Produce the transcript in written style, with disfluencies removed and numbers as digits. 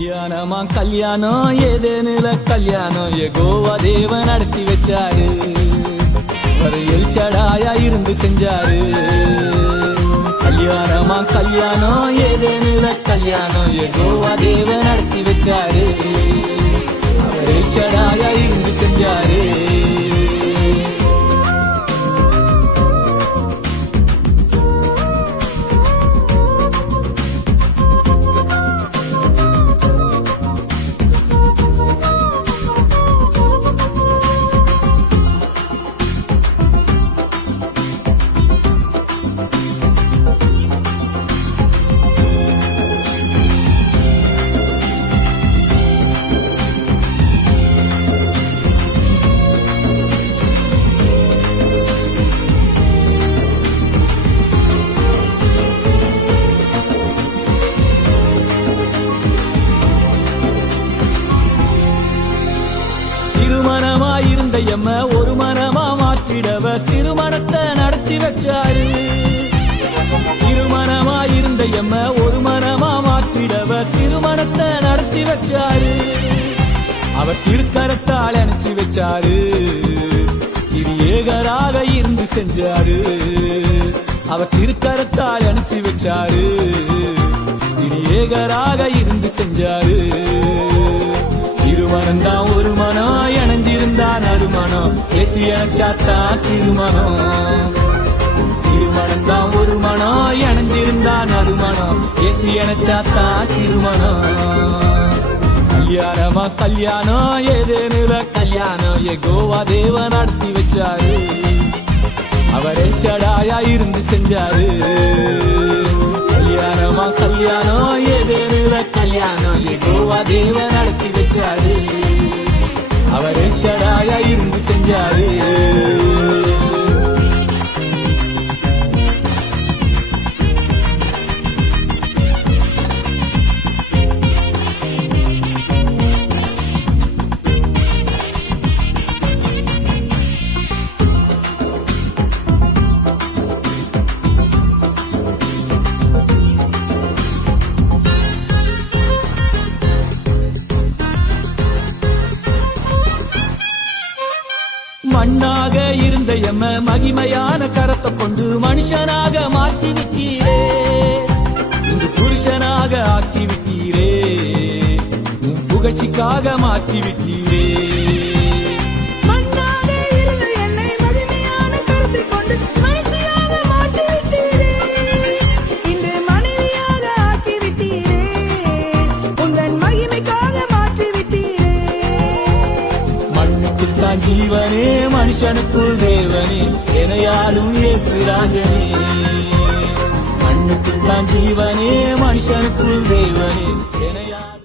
கல்யாணமா கல்யாணம் ஏதேனுல கல்யாணம் யெகோவா தேவன் நடத்தி வச்சாரு. எல் ஷடாயா இருந்து செஞ்சாரு. கல்யாணமா கல்யாணம் ஏதேனுல கல்யாணம் யெகோவா தேவன் நடத்தி வச்சாரு. எல் ஷடாயா இருந்து செஞ்சாரு. திருமணமாயிருந்த எம்ம ஒரு மனமா மாற்றிடவ திருமணத்தை நடத்தி வச்சாரு. திருமணமாயிருந்த எம்ம ஒரு மனமா மாற்றிடவ திருமணத்தை நடத்தி வச்சாரு. அவர் திருக்கரத்தால் அணைச்சி வச்சாரு. இது ஏகராக இருந்து செஞ்சாரு. அவர் திருக்கரத்தால் அணைச்சி வச்சாரு. இது ஏகராக இருந்து செஞ்சாரு. திருமணம் தான் ஒரு மனம் இணைஞ்சிருந்தா நறுமணம் ஏசி அணைச்சாத்தா திருமணம். திருமணம் தான் ஒரு மனம் இணைஞ்சிருந்தா நறுமணம் ஏசி அணைச்சாத்தா திருமணம். கல்யாணமா கல்யாணம் ஏதேனுல கல்யாணம் யெகோவா தேவன் நடத்தி வச்சாரு. அவர் எல் ஷடாயா இருந்து செஞ்சாரு. கல்யாணமா கல்யாணம் ஏதேனுல கல்யாணம் யெகோவா தேவன் நடத்தி வச்சாரு. அவர் எல் ஷடாயா இருந்து செஞ்சாரு. மண்ணாக இருந்த எம்ம மகிமையான கரத்தை கொண்டு மனுஷனாக மாற்றி விட்டீரே. இங்கு புருஷனாக ஆக்கி விட்டீரே. உன் புகழ்ச்சிக்காக மாற்றி விட்டீரே. ஜீவனே மனுஷனுக்குள் தேவனே எனையாளும் இயேசு ராஜனே. மண்ணுக்குத்தான் ஜீவனே மனுஷனுக்குள் தேவனே எனையாளும்